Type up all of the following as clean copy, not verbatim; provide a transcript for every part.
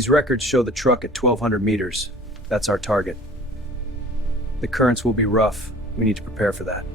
These records show the truck at 1,200 meters. That's our target. The currents will be rough. We need to prepare for that.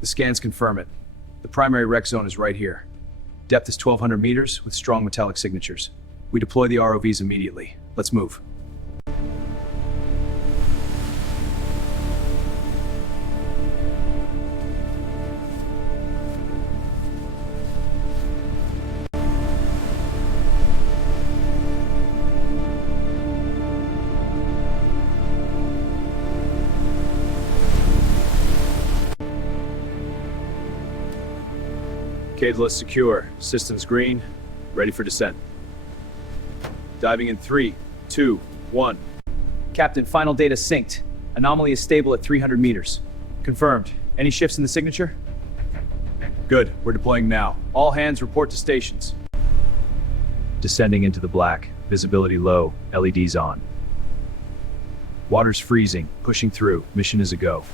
The scans confirm it. The primary wreck zone is right here. Depth is 1,200 meters with strong metallic signatures. We deploy the ROVs immediately. Let's move. Cadeless secure. Systems green. Ready for descent. Diving in 3, 2, 1. Captain, final data synced. Anomaly is stable at 300 meters. Confirmed. Any shifts in the signature? Good. We're deploying now. All hands report to stations. Descending into the black. Visibility low. LEDs on. Water's freezing. Pushing through. Mission is a go.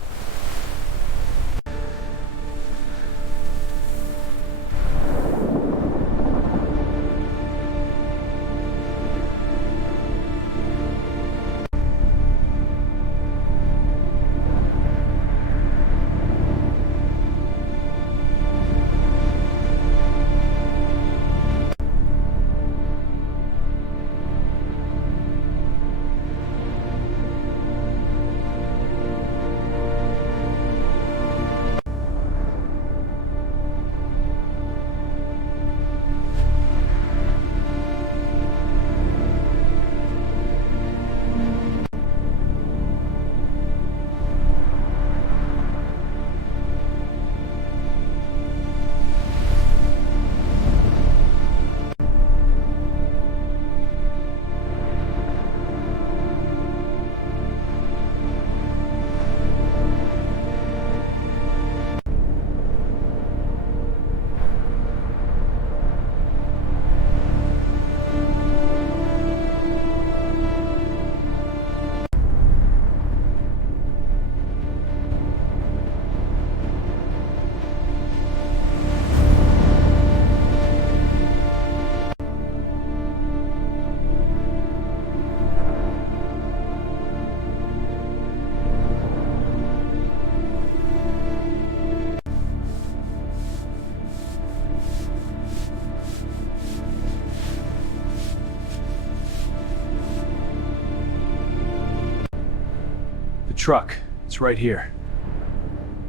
Truck. It's right here.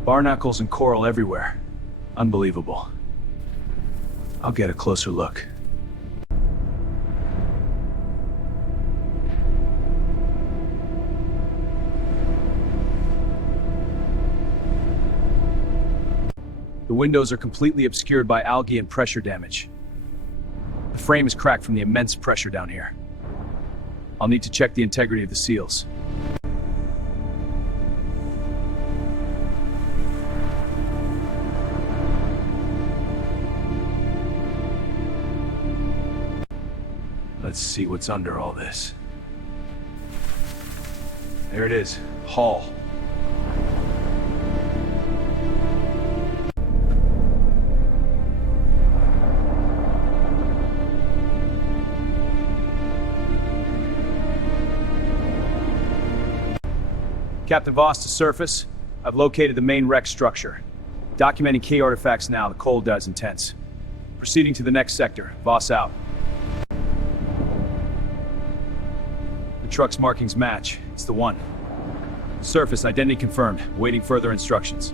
Barnacles and coral everywhere. Unbelievable. I'll get a closer look. The windows are completely obscured by algae and pressure damage. The frame is cracked from the immense pressure down here. I'll need to check the integrity of the seals. Let's see what's under all this. There it is, hull. Captain Voss to surface. I've located the main wreck structure. Documenting key artifacts now. The cold is intense. Proceeding to the next sector. Voss out. The truck's markings match. It's the one. Surface identity confirmed. Waiting further instructions.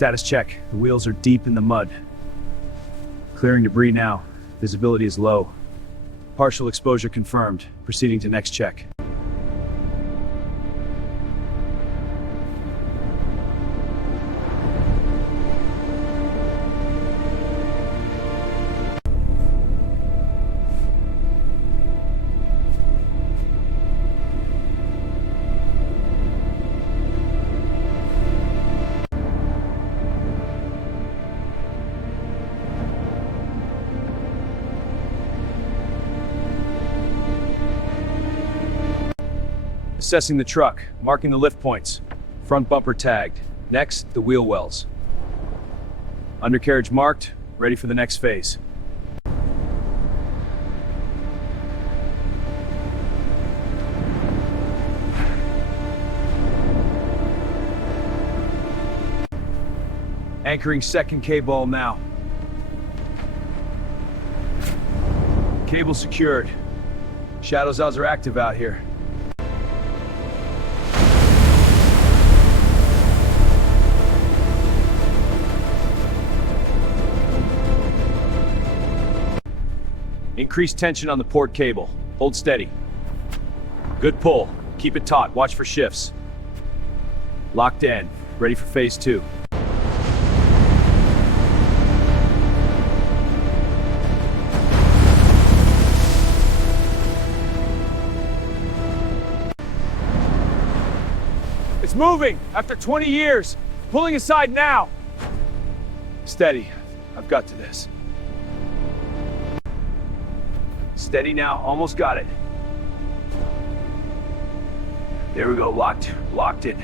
Status check. The wheels are deep in the mud. Clearing debris now. Visibility is low. Partial exposure confirmed. Proceeding to next check. Assessing the truck, marking the lift points. Front bumper tagged. Next, the wheel wells. Undercarriage marked, ready for the next phase. Anchoring second K-ball now. Cable secured. Shadows odds are active out here. Increase tension on the port cable. Hold steady. Good pull. Keep it taut. Watch for shifts. Locked in. Ready for phase 2. It's moving! After 20 years! Pulling aside now! Steady. I've got to this. Steady now, almost got it. There we go, locked it.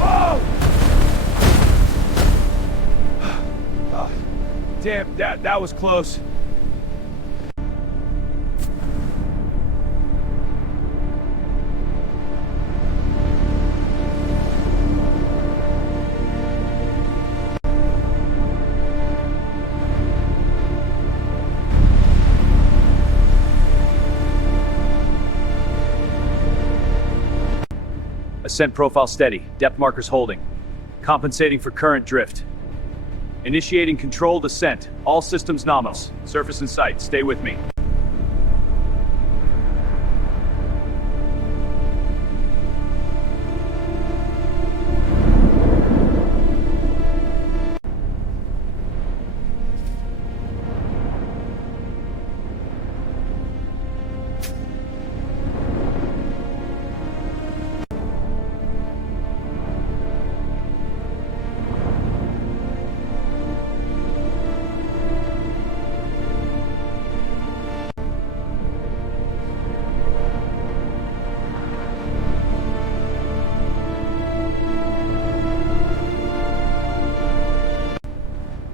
Whoa! Oh, damn, that was close. Ascent profile steady, depth markers holding. Compensating for current drift. Initiating controlled ascent, all systems nominal. Surface in sight, stay with me.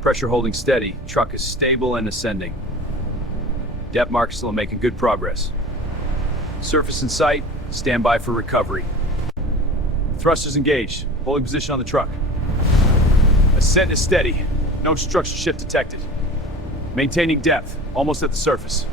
Pressure holding steady, truck is stable and ascending. Depth mark still making good progress. Surface in sight, stand by for recovery. Thrusters engaged, holding position on the truck. Ascent is steady, no structure shift detected. Maintaining depth, almost at the surface.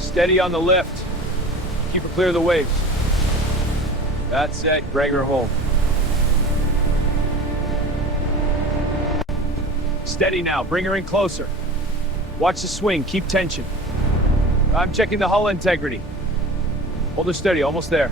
Steady on the lift. Keep her clear of the waves. That's it, bring her home. Steady now, bring her in closer. Watch the swing, keep tension. I'm checking the hull integrity. Hold her steady, almost there.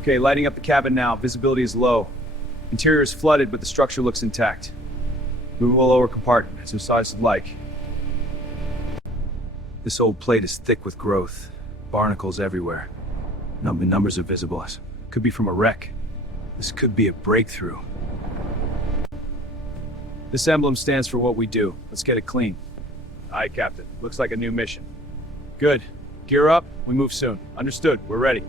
Okay, lighting up the cabin now. Visibility is low. Interior is flooded, but the structure looks intact. Moving the lower compartment. It's the size of like. This old plate is thick with growth. Barnacles everywhere. Numbers are visible. Could be from a wreck. This could be a breakthrough. This emblem stands for what we do. Let's get it clean. Aye, Captain. Looks like a new mission. Good. Gear up. We move soon. Understood. We're ready.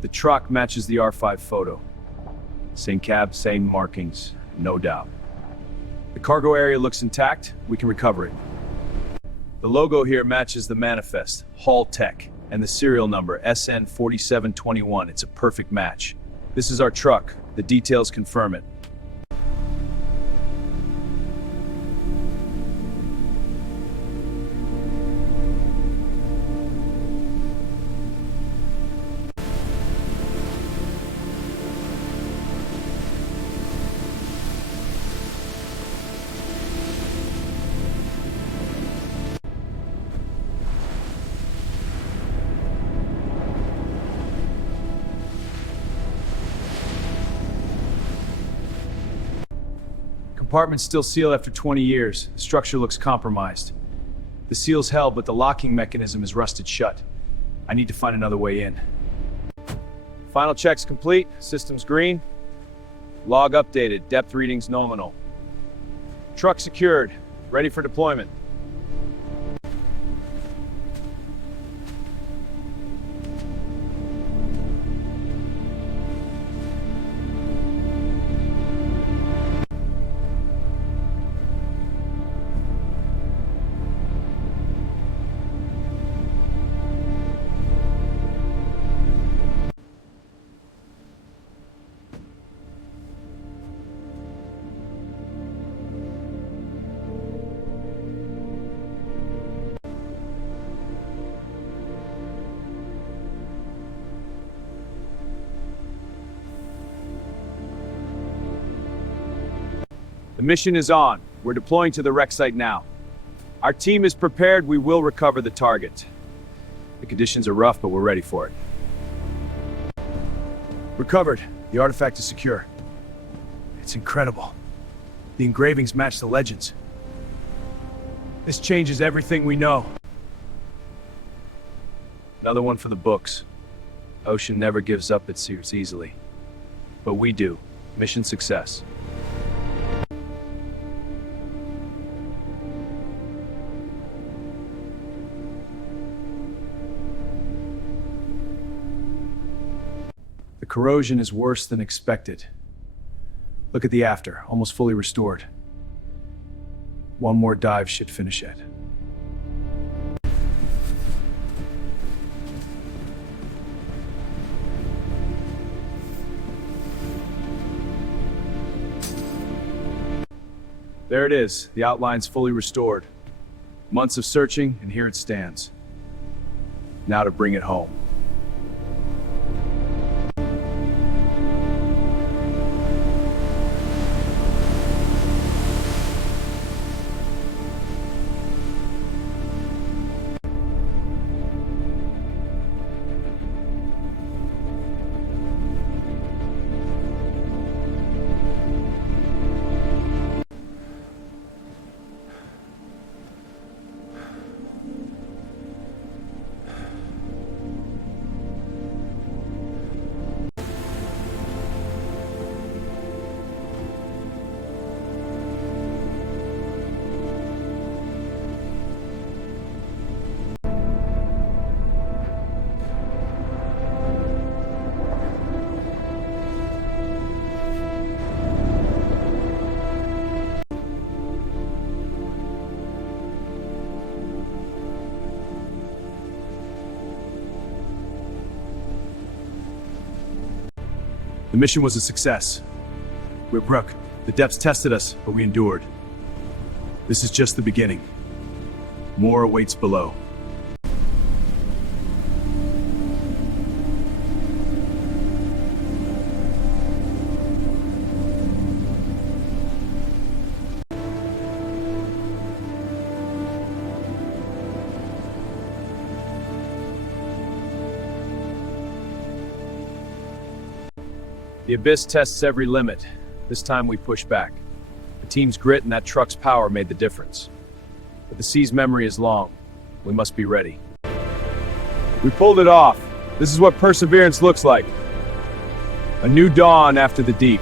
The truck matches the R5 photo. Same cab, same markings, no doubt. The cargo area looks intact. We can recover it. The logo here matches the manifest, Haul Tech, and the serial number, SN4721. It's a perfect match. This is our truck. The details confirm it. Compartment's still sealed after 20 years. The structure looks compromised. The seal's held, but the locking mechanism is rusted shut. I need to find another way in. Final checks complete. System's green. Log updated. Depth readings nominal. Truck secured. Ready for deployment. The mission is on. We're deploying to the wreck site now. Our team is prepared. We will recover the target. The conditions are rough, but we're ready for it. Recovered. The artifact is secure. It's incredible. The engravings match the legends. This changes everything we know. Another one for the books. Ocean never gives up its secrets easily. But we do. Mission success. The corrosion is worse than expected. Look at the after, almost fully restored. One more dive should finish it. There it is, the outline's fully restored. Months of searching, and here it stands. Now to bring it home. The mission was a success. We're broke. The depths tested us, but we endured. This is just the beginning. More awaits below. The Abyss tests every limit. This time we push back. The team's grit and that truck's power made the difference. But the sea's memory is long. We must be ready. We pulled it off. This is what perseverance looks like. A new dawn after the deep.